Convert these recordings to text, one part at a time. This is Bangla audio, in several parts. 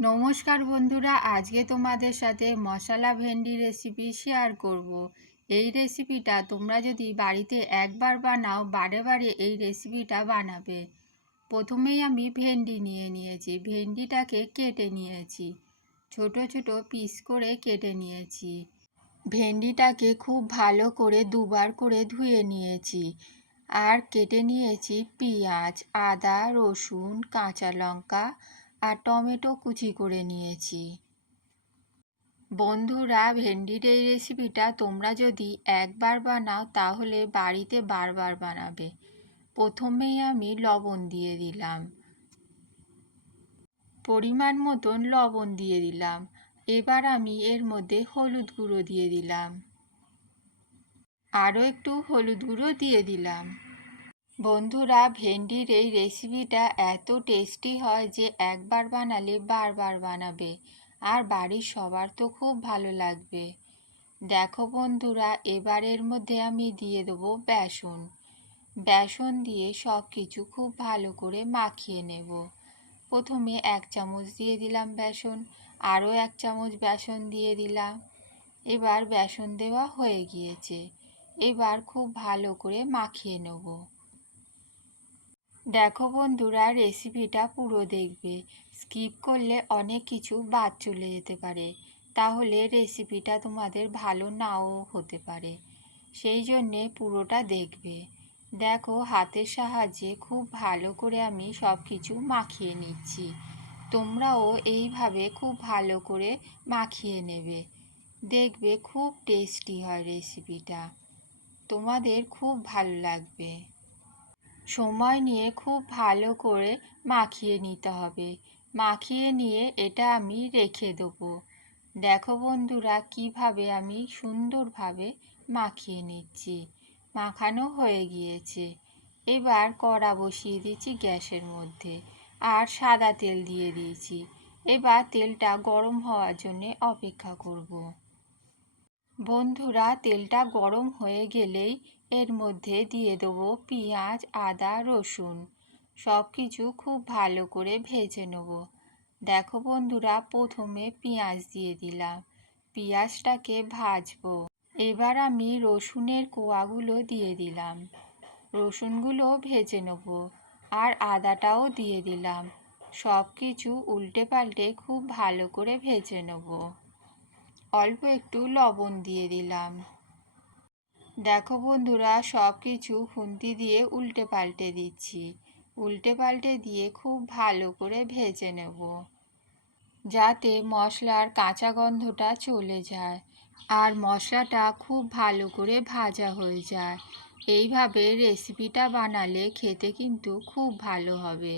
নমস্কার বন্ধুরা, আজকে তোমাদের সাথে মশলা ভেন্ডি রেসিপি শেয়ার করব। এই রেসিপিটা তোমরা যদি বাড়িতে একবার বানাও, বারে বারে এই রেসিপিটা বানাবে। প্রথমেই আমি ভেন্ডি নিয়ে নিয়েছি, ভেন্ডিটাকে কেটে নিয়েছি। ছোট ছোট পিস করে কেটে নিয়েছি। ভেন্ডিটাকে খুব ভালো করে দুবার করে ধুয়ে নিয়েছি। আর কেটে নিয়েছি পেঁয়াজ, আদা, রসুন, কাঁচা লঙ্কা আর টমেটো কুচি করে নিয়েছি। বন্ধুরা ভেন্ডির এই রেসিপিটা তোমরা যদি একবার বানাও, তাহলে বাড়িতে বারবার বানাবে। প্রথমেই আমি লবণ দিয়ে দিলাম। পরিমাণ মতন লবণ দিয়ে দিলাম। এবার আমি এর মধ্যে হলুদ গুঁড়ো দিয়ে দিলাম। আরও একটু হলুদ গুঁড়ো দিয়ে দিলাম। বন্ধুরা, ভেন্ডির এই রেসিপিটা এত টেস্টি হয় যে একবার বানালে বারবার বানাবে। আর বাড়ির সবার তো খুব ভালো লাগবে। দেখো বন্ধুরা এবার এর মধ্যে আমি দিয়ে দেবো বেসন। বেসন দিয়ে সব কিছু খুব ভালো করে মাখিয়ে নেব। প্রথমে এক চামচ দিয়ে দিলাম বেসন, আরও এক চামচ বেসন দিয়ে দিলাম। এবার বেসন দেওয়া হয়ে গিয়েছে। এবার খুব ভালো করে মাখিয়ে নেব। দেখো বন্ধুরা রেসিপিটা পুরো দেখবে। স্কিপ করলে অনেক কিছু বাদ চলে যেতে পারে। তাহলে রেসিপিটা তোমাদের ভালো নাও হতে পারে। সেই জন্যে পুরোটা দেখবে। দেখো, হাতের সাহায্যে খুব ভালো করে আমি সব কিছু মাখিয়ে নিচ্ছি। তোমরাও এইভাবে খুব ভালো করে মাখিয়ে নেবে। দেখবে খুব টেস্টি হয় রেসিপিটা তোমাদের খুব ভালো লাগবে। সময় নিয়ে খুব ভালো করে মাখিয়ে নিতে হবে। মাখিয়ে নিয়ে এটা আমি রেখে দেবো। দেখো বন্ধুরা, কীভাবে আমি সুন্দরভাবে মাখিয়ে নিচ্ছি। মাখানো হয়ে গিয়েছে। এবার কড়া বসিয়ে দিচ্ছি গ্যাসের মধ্যে আর সাদা তেল দিয়ে দিয়েছি। এবার তেলটা গরম হওয়ার জন্য অপেক্ষা করব। বন্ধুরা, তেলটা গরম হয়ে গেলেই এর মধ্যে দিয়ে দেবো পেঁয়াজ, আদা, রসুন। সব কিছু খুব ভালো করে ভেজে নেব। দেখো বন্ধুরা, প্রথমে পেঁয়াজ দিয়ে দিলাম। পেঁয়াজটাকে ভাজবো। এবার আমি রসুনের কোয়াগুলো দিয়ে দিলাম। রসুনগুলো ভেজে নেব আর আদাটাও দিয়ে দিলাম। সব কিছু উল্টে পাল্টে খুব ভালো করে ভেজে নেব। অল্প একটু লবণ দিয়ে দিলাম। দেখো বন্ধুরা সব কিছু খুন্তি দিয়ে উল্টে পাল্টে দিচ্ছি। উল্টে পাল্টে দিয়ে খুব ভালো করে ভেজে নেব, যাতে মশলার কাঁচা গন্ধটা চলে যায় আর মশলাটা খুব ভালো করে ভাজা হয়ে যায়। এইভাবে রেসিপিটা বানালে খেতে কিন্তু খুব ভালো হবে।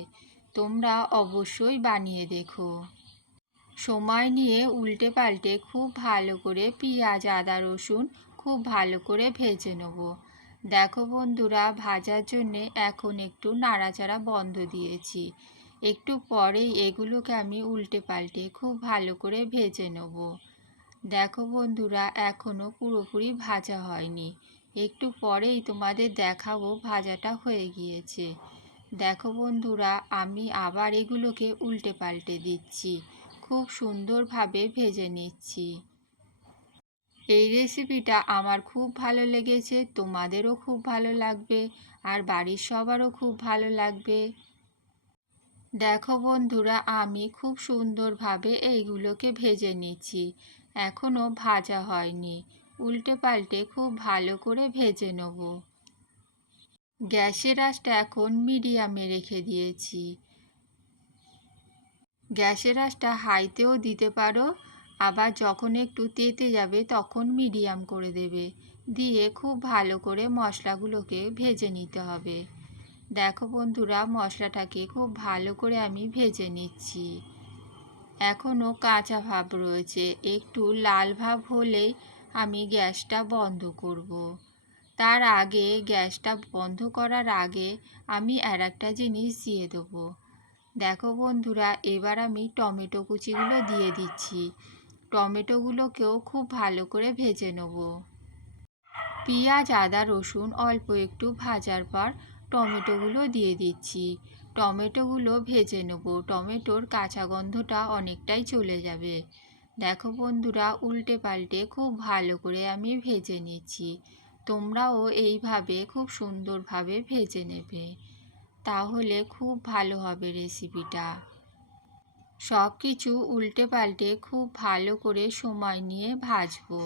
তোমরা অবশ্যই বানিয়ে দেখো। সময় নিয়ে উল্টে পাল্টে খুব ভালো করে পেঁয়াজ, আদা, রসুন খুব ভালো করে ভেজে নেব। দেখো বন্ধুরা, ভাজার জন্যে এখন একটু নাড়াচাড়া বন্ধ দিয়েছি। একটু পরেই এগুলোকে আমি উল্টে পাল্টে খুব ভালো করে ভেজে নেব। দেখো বন্ধুরা এখনও পুরোপুরি ভাজা হয়নি। একটু পরেই তোমাদের দেখাবো ভাজাটা হয়ে গিয়েছে। দেখো বন্ধুরা, আমি আবার এগুলোকে উল্টে পাল্টে দিচ্ছি। খুব সুন্দরভাবে ভেজে নিচ্ছি। এই রেসিপিটা আমার খুব ভালো লেগেছে, তোমাদেরও খুব ভালো লাগবে আর বাড়ির সবারও খুব ভালো লাগবে। দেখো বন্ধুরা, আমি খুব সুন্দরভাবে এইগুলোকে ভেজে নিচ্ছি এখনও ভাজা হয়নি। উল্টে পাল্টে খুব ভালো করে ভেজে নেব। গ্যাসের আঁচটা এখন মিডিয়ামে রেখে দিয়েছি। গ্যাসের আঁচটা হাইতেও দিতে পারো আবার যখন একটু তেতে যাবে তখন মিডিয়াম করে দেবে। দিয়ে খুব ভালো করে মশলাগুলোকে ভেজে নিতে হবে। দেখো বন্ধুরা, মশলাটাকে খুব ভালো করে আমি ভেজে নিচ্ছি। এখনও কাঁচা ভাব রয়েছে। একটু লাল ভাব হলেই আমি গ্যাসটা বন্ধ করব। তার আগে গ্যাসটা বন্ধ করার আগে আমি আর একটা জিনিস দিয়ে দেবো। দেখো বন্ধুরা, এবার আমি টমেটো কুচিগুলো দিয়ে দিচ্ছি। টমেটোগুলোকেও খুব ভালো করে ভেজে নেব। পেঁয়াজ, আদা, রসুন অল্প একটু ভাজার পর টমেটোগুলো দিয়ে দিচ্ছি। টমেটোগুলো ভেজে নেব। টমেটোর কাঁচা গন্ধটা অনেকটাই চলে যাবে। দেখো বন্ধুরা, উল্টে পাল্টে খুব ভালো করে আমি ভেজে নিচ্ছি। তোমরাও এইভাবে খুব সুন্দরভাবে ভেজে নেবে। তাহলে খুব ভালো হবে রেসিপিটা। সব কিছু উল্টে পাল্টে খুব ভালো করে সময় নিয়ে ভাজবো।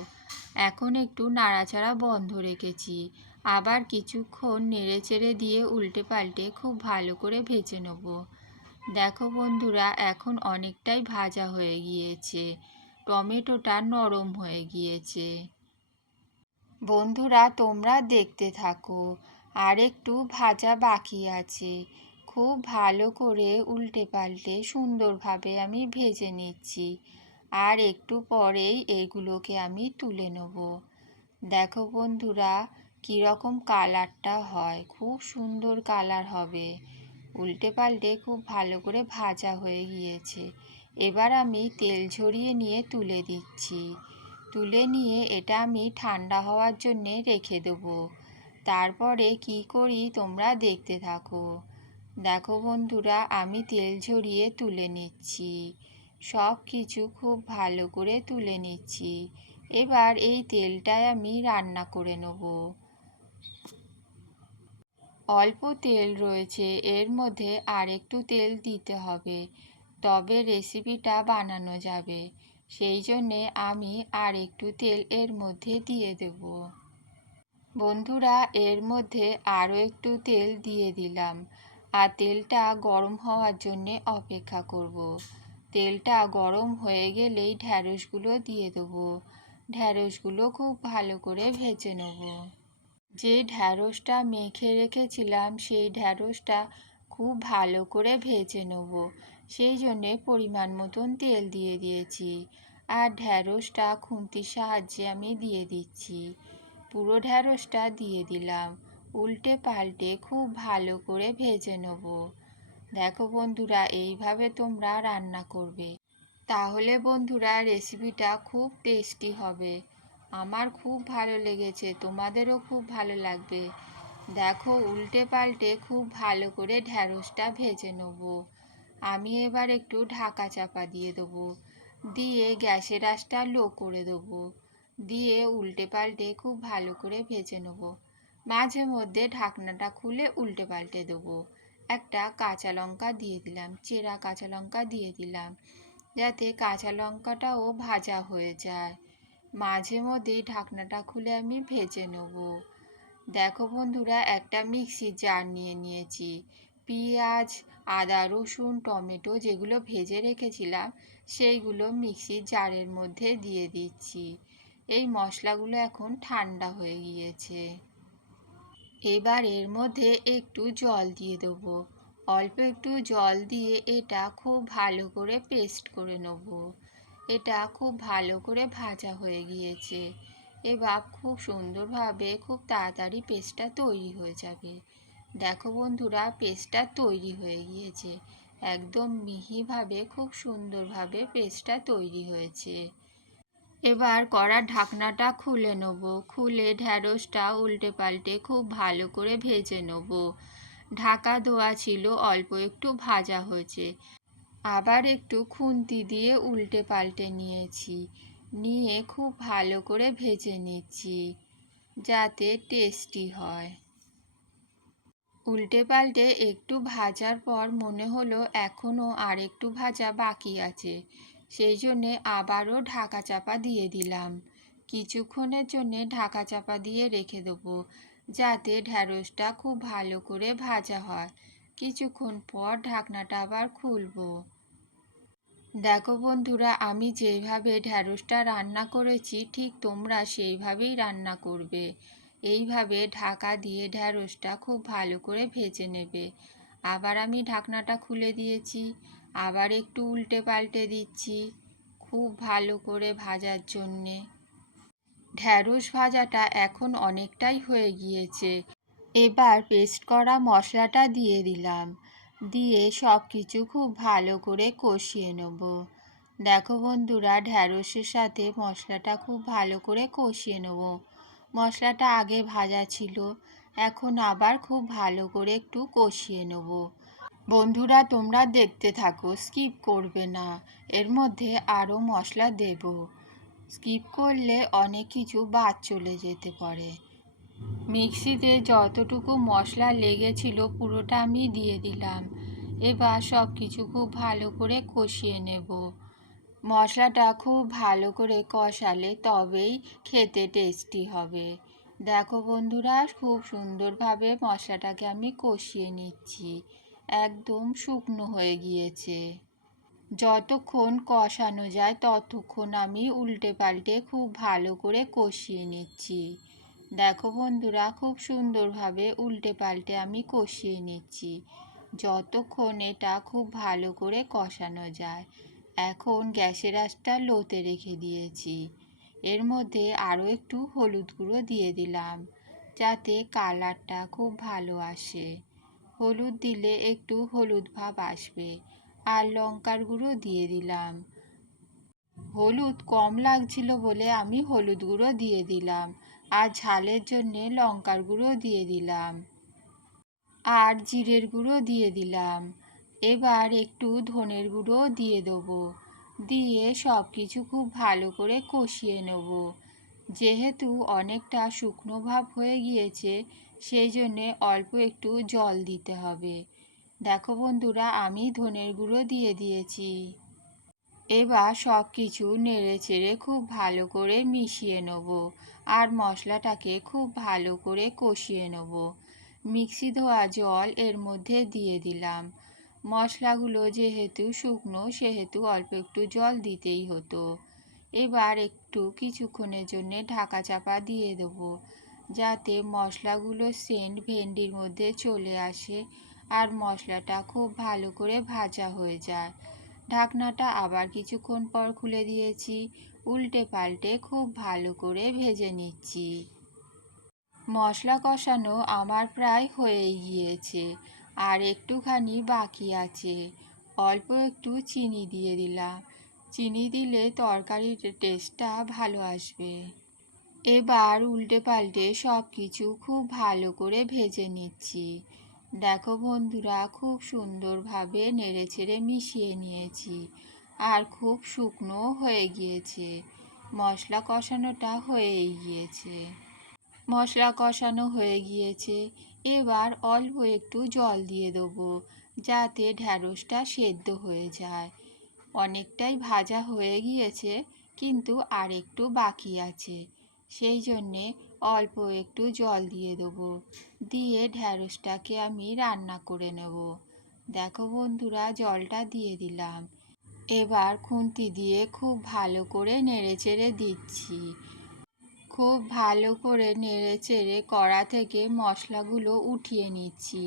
এখন একটু নাড়াচাড়া বন্ধ রেখেছি। আবার কিছুক্ষণ নেড়ে চেড়ে দিয়ে উল্টে পাল্টে খুব ভালো করে ভেজে নেব। দেখো বন্ধুরা, এখন অনেকটাই ভাজা হয়ে গিয়েছে। টমেটোটা নরম হয়ে গিয়েছে। বন্ধুরা, তোমরা দেখতে থাকো। আর একটু ভাজা বাকি আছে। খুব ভালো করে উল্টে পাল্টে সুন্দরভাবে আমি ভেজে নিচ্ছি। আর একটু পরেই এগুলোকে আমি তুলে নেব। দেখো বন্ধুরা, কীরকম কালারটা হয়, খুব সুন্দর কালার হবে। উল্টে পাল্টে খুব ভালো করে ভাজা হয়ে গিয়েছে। এবার আমি তেল ঝরিয়ে নিয়ে তুলে দিচ্ছি। তুলে নিয়ে এটা আমি ঠান্ডা হওয়ার জন্যে রেখে দেবো। তারপরে কি করি তোমরা দেখতে থাকো। দেখো বন্ধুরা, আমি তেল ঝরিয়ে তুলে নিচ্ছি। সব কিছু খুব ভালো করে তুলে নিচ্ছি। এবার এই তেলটায় আমি রান্না করে নেব। অল্প তেল রয়েছে, এর মধ্যে আর একটু তেল দিতে হবে, তবে রেসিপিটা বানানো যাবে। সেই জন্যে আমি আর একটু তেল এর মধ্যে দিয়ে দেব। বন্ধুরা, এর মধ্যে আরও একটু তেল দিয়ে দিলাম। আর তেলটা গরম হওয়ার জন্যে অপেক্ষা করব। তেলটা গরম হয়ে গেলেই ঢ্যাঁড়সগুলো দিয়ে দেবো। ঢ্যাঁড়সগুলো খুব ভালো করে ভেজে নেব। যে ঢ্যাঁড়সটা মেখে রেখেছিলাম, সেই ঢ্যাঁড়সটা খুব ভালো করে ভেজে নেব। সেই জন্যে পরিমাণ মতন তেল দিয়ে দিয়েছি। আর ঢ্যাঁড়সটা খুন্তির সাহায্যে আমি দিয়ে দিচ্ছি। পুরো ঢ্যাঁড়সটা দিয়ে দিলাম। উল্টে পাল্টে খুব ভালো করে ভেজে নেব। দেখো বন্ধুরা, এইভাবে তোমরা রান্না করবে। তাহলে বন্ধুরা রেসিপিটা খুব টেস্টি হবে। আমার খুব ভালো লেগেছে, তোমাদেরও খুব ভালো লাগবে। দেখো উল্টে পাল্টে খুব ভালো করে ঢ্যাঁড়সটা ভেজে নেব। আমি এবার একটু ঢাকা চাপা দিয়ে দেবো। দিয়ে গ্যাসের আঁচটা লো করে দেবো। দিয়ে উল্টে পাল্টে খুব ভালো করে ভেজে নেব। মাঝে মধ্যে ঢাকনাটা খুলে উল্টে পাল্টে দেবো। একটা কাঁচা লঙ্কা দিয়ে দিলাম, চেরা কাঁচা লঙ্কা দিয়ে দিলাম, যাতে কাঁচা লঙ্কাটাও ভাজা হয়ে যায়। মাঝে মধ্যেই ঢাকনাটা খুলে আমি ভেজে নেব। দেখো বন্ধুরা, একটা মিক্সির জার নিয়ে নিয়েছি। পেঁয়াজ, আদা, রসুন, টমেটো যেগুলো ভেজে রেখেছিলাম, সেইগুলো মিক্সির জারের মধ্যে দিয়ে দিচ্ছি। এই মশলাগুলো এখন ঠান্ডা হয়ে গিয়েছে। এবার এর মধ্যে একটু জল দিয়ে দেবো। অল্প একটু জল দিয়ে এটা খুব ভালো করে পেস্ট করে নেব। এটা খুব ভালো করে ভাজা হয়ে গিয়েছে। এবার খুব সুন্দরভাবে খুব তাড়াতাড়ি পেস্টটা তৈরি হয়ে যাবে। দেখো বন্ধুরা, পেস্টটা তৈরি হয়ে গিয়েছে। একদম মিহিভাবে, খুব সুন্দরভাবে পেস্টটা তৈরি হয়েছে। এবার কড়ার ঢাকনাটা খুলে নেব। খুলে ঢ্যাঁড়সটা উল্টে পাল্টে খুব ভালো করে ভেজে নেব। ঢাকা দেওয়া ছিল অল্প একটু ভাজা হয়েছে। আবার একটু খুন্তি দিয়ে উল্টে পাল্টে নিয়েছি। নিয়ে খুব ভালো করে ভেজে নিচ্ছি, যাতে টেস্টি হয়। উল্টে পাল্টে একটু ভাজার পর মনে হলো এখনও আর একটু ভাজা বাকি আছে। সেই জন্যে আবারও ঢাকা চাপা দিয়ে দিলাম। কিছুক্ষণের জন্যে ঢাকা চাপা দিয়ে রেখে দেবো, যাতে ঢ্যাঁড়সটা খুব ভালো করে ভাজা হয়। কিছুক্ষণ পর ঢাকনাটা আবার খুলবো। দেখো বন্ধুরা, আমি যেভাবে ঢ্যাঁড়সটা রান্না করেছি, ঠিক তোমরা সেইভাবেই রান্না করবে। এইভাবে ঢাকা দিয়ে ঢ্যাঁড়সটা খুব ভালো করে ভেজে নেবে। আবার আমি ঢাকনাটা খুলে দিয়েছি। আবার একটু উল্টে পাল্টে দিচ্ছি, খুব ভালো করে ভাজার জন্যে। ঢ্যাঁড়স ভাজাটা এখন অনেকটাই হয়ে গিয়েছে। এবার পেস্ট করা মশলাটা দিয়ে দিলাম। দিয়ে সব কিছু খুব ভালো করে কষিয়ে নেব। দেখো বন্ধুরা, ঢ্যাঁড়সের সাথে মশলাটা খুব ভালো করে কষিয়ে নেব। মশলাটা আগে ভাজা ছিল, এখন আবার খুব ভালো করে একটু কষিয়ে নেব। বন্ধুরা, তোমরা দেখতে থাকো, স্কিপ করবে না। এর মধ্যে আরও মশলা দেব। স্কিপ করলে অনেক কিছু বাদ চলে যেতে পারে। মিক্সিতে যতটুকু মশলা লেগেছিল পুরোটা আমি দিয়ে দিলাম। এবার সব কিছু খুব ভালো করে কষিয়ে নেব। মশলাটা খুব ভালো করে কষালে তবেই খেতে টেস্টি হবে। দেখো বন্ধুরা, খুব সুন্দরভাবে মশলাটাকে আমি কষিয়ে নিচ্ছি। একদম শুকনো হয়ে গিয়েছে। যতক্ষণ কষানো যায়, ততক্ষণ আমি উল্টে পাল্টে খুব ভালো করে কষিয়ে নিচ্ছি। দেখো বন্ধুরা, খুব সুন্দরভাবে উল্টে পাল্টে আমি কষিয়ে নিচ্ছি। যতক্ষণ এটা খুব ভালো করে কষানো যায়। এখন গ্যাসের আঁচটা লোতে রেখে দিয়েছি। এর মধ্যে আরও একটু হলুদ গুঁড়ো দিয়ে দিলাম, যাতে কালারটা খুব ভালো আসে। হলুদ দিলে একটু হলুদ ভাব আসবে। আর লঙ্কার গুঁড়ো দিয়ে দিলাম। হলুদ কম লাগছিল বলে আমি হলুদ গুঁড়ো দিয়ে দিলাম আর ঝালের জন্যে লঙ্কার গুঁড়ো দিয়ে দিলাম। আর জিরের গুঁড়ো দিয়ে দিলাম। এবার একটু ধনের গুঁড়ো দিয়ে দেবো। দিয়ে সব কিছু খুব ভালো করে কষিয়ে নেব। যেহেতু অনেকটা শুকনো ভাব হয়ে গিয়েছে সেই জন্যে অল্প একটু জল দিতে হবে। দেখো বন্ধুরা, আমি ধনের গুঁড়ো দিয়ে দিয়েছি। এবার সব কিছু নেড়ে চেড়ে খুব ভালো করে মিশিয়ে নেব আর মশলাটাকে খুব ভালো করে কষিয়ে নেব। মিক্সি ধোয়া জল এর মধ্যে দিয়ে দিলাম। মশলাগুলো যেহেতু শুকনো, সেহেতু অল্প একটু জল দিতেই হতো। এবার একটু কিছুক্ষণের জন্য ঢাকা চাপা দিয়ে দেবো। যাতে মশলাগুলো সেন্ট ভেন্ডির মধ্যে চলে আসে আর মশলাটা খুব ভালো করে ভাজা হয়ে যায়। ঢাকনাটা আবার কিছুক্ষণ পর খুলে দিয়েছি। উল্টে পাল্টে খুব ভালো করে ভেজে নিচ্ছি। মশলা কষানো আমার প্রায় হয়ে গিয়েছে। আর একটুখানি বাকি আছে। অল্প একটু চিনি দিয়ে দিলাম। চিনি দিলে তরকারির টেস্টটা ভালো আসবে। এবার উল্টে পাল্টে সব কিছু খুব ভালো করে ভেজে নিচ্ছি। দেখো বন্ধুরা, খুব সুন্দরভাবে নেড়ে ছেড়ে মিশিয়ে নিয়েছি আর খুব শুকনো হয়ে গিয়েছে। মশলা কষানোটা হয়েই গিয়েছে। মশলা কষানো হয়ে গিয়েছে। এবার অল্প একটু জল দিয়ে দেবো যাতে ঢ্যাঁড়সটা সেদ্ধ হয়ে যায়। অনেকটাই ভাজা হয়ে গিয়েছে, কিন্তু আর একটু বাকি আছে। সেই জন্যে অল্প একটু জল দিয়ে দেবো। দিয়ে ঢ্যাঁড়সটাকে আমি রান্না করে নেব। দেখো বন্ধুরা, জলটা দিয়ে দিলাম। এবার খুন্তি দিয়ে খুব ভালো করে নেড়ে চেড়ে দিচ্ছি। খুব ভালো করে নেড়ে চেড়ে কড়া থেকে মশলাগুলো উঠিয়ে নিচ্ছি।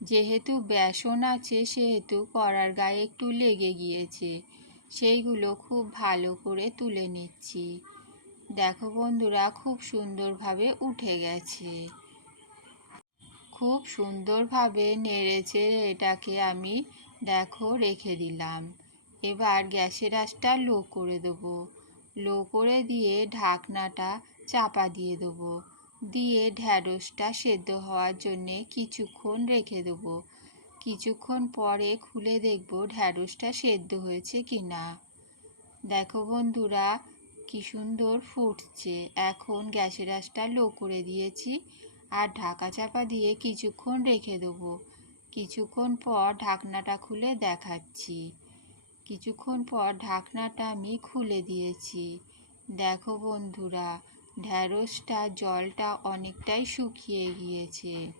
যেহেতু বেসন আছে, সেহেতু কড়ার গায়ে একটু লেগে গিয়েছে। সেইগুলো খুব ভালো করে তুলে নিচ্ছি। দেখো বন্ধুরা, খুব সুন্দরভাবে উঠে গেছে। খুব সুন্দরভাবে নেড়েছে এটাকে আমি, দেখো, রেখে দিলাম। এবার গ্যাসের আঁচটা লো করে দেবো। লো করে দিয়ে ঢাকনাটা চাপা দিয়ে দেবো। দিয়ে ঢ্যাঁড়সটা সেদ্ধ হওয়ার জন্যে কিছুক্ষণ রেখে দেবো। কিছুক্ষণ পরে খুলে দেখব ঢ্যাঁড়সটা সেদ্ধ হয়েছে কি না দেখো বন্ধুরা কি সুন্দর ফুটছে। এখন গ্যাসের আঁচটা লো করে দিয়েছি আর ঢাকা চাপা দিয়ে কিছুক্ষণ রেখে দেবো। কিছুক্ষণ পর ঢাকনাটা খুলে দেখাচ্ছি। কিছুক্ষণ পর ঢাকনাটা আমি খুলে দিয়েছি। দেখো বন্ধুরা, ঢ্যাঁড়সটা জলটা অনেকটাই শুকিয়ে গিয়েছে।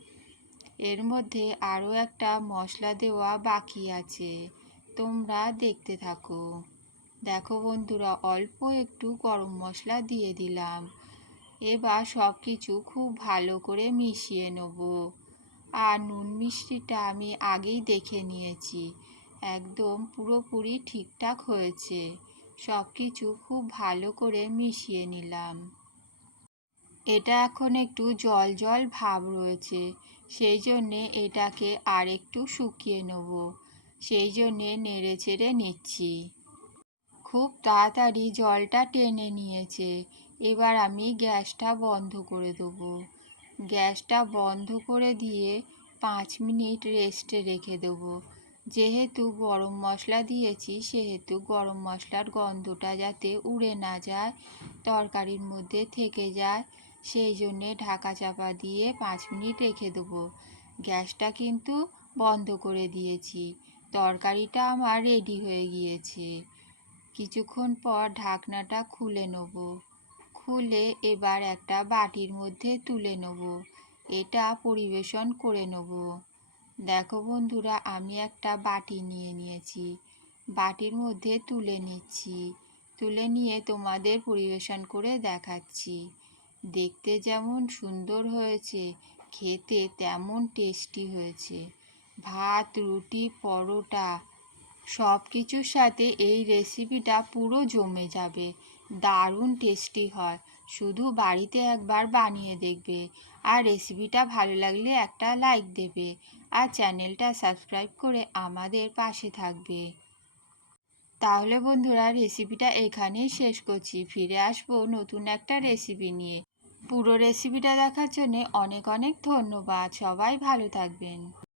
এর মধ্যে আরও একটা মশলা দেওয়া বাকি আছে। তোমরা দেখতে থাকো। দেখো বন্ধুরা, অল্প একটু গরম মশলা দিয়ে দিলাম। এবার সব কিছু খুব ভালো করে মিশিয়ে নেব। আর নুন মিষ্টিটা আমি আগেই দেখে নিয়েছি। একদম পুরোপুরি ঠিকঠাক হয়েছে। সব কিছু খুব ভালো করে মিশিয়ে নিলাম। এটা এখন একটু জল জল ভাব রয়েছে, সেই জন্যে এটাকে আর একটু শুকিয়ে নেব। সেই জন্যে নেড়ে চেড়ে নিচ্ছি। খুব তাড়াতাড়ি জলটা টেনে নিয়েছে। এবার আমি গ্যাসটা বন্ধ করে দেবো। গ্যাসটা বন্ধ করে দিয়ে পাঁচ মিনিট রেস্টে রেখে দেবো। যেহেতু গরম মশলা দিয়েছি, সেহেতু গরম মশলার গন্ধটা যাতে উড়ে না যায়, তরকারির মধ্যে থেকে যায়, সেই জন্যে ঢাকা চাপা দিয়ে পাঁচ মিনিট রেখে দেবো। গ্যাসটা কিন্তু বন্ধ করে দিয়েছি। তরকারিটা আমার রেডি হয়ে গিয়েছে। কিছুক্ষণ পর ঢাকনাটা খুলে নেব। খুলে এবার একটা বাটির মধ্যে তুলে নেব। এটা পরিবেশন করে নেব। দেখো বন্ধুরা, আমি একটা বাটি নিয়ে নিয়েছি। বাটির মধ্যে তুলে নিচ্ছি। তুলে নিয়ে তোমাদের পরিবেশন করে দেখাচ্ছি। দেখতে যেমন সুন্দর হয়েছে, খেতে তেমন টেস্টি হয়েছে। ভাত, রুটি, পরোটা সব কিছুর সাথে এই রেসিপিটা পুরো জমে যাবে। দারুণ টেস্টি হয়। শুধু বাড়িতে একবার বানিয়ে দেখবে। আর রেসিপিটা ভালো লাগলে একটা লাইক দেবে। আর চ্যানেলটা সাবস্ক্রাইব করে আমাদের পাশে থাকবে। তাহলে বন্ধুরা রেসিপিটা এখানেই শেষ করছি। ফিরে আসব নতুন একটা রেসিপি নিয়ে। পুরো রেসিপিটা দেখার জন্য অনেক অনেক ধন্যবাদ। সবাই ভালো থাকবেন।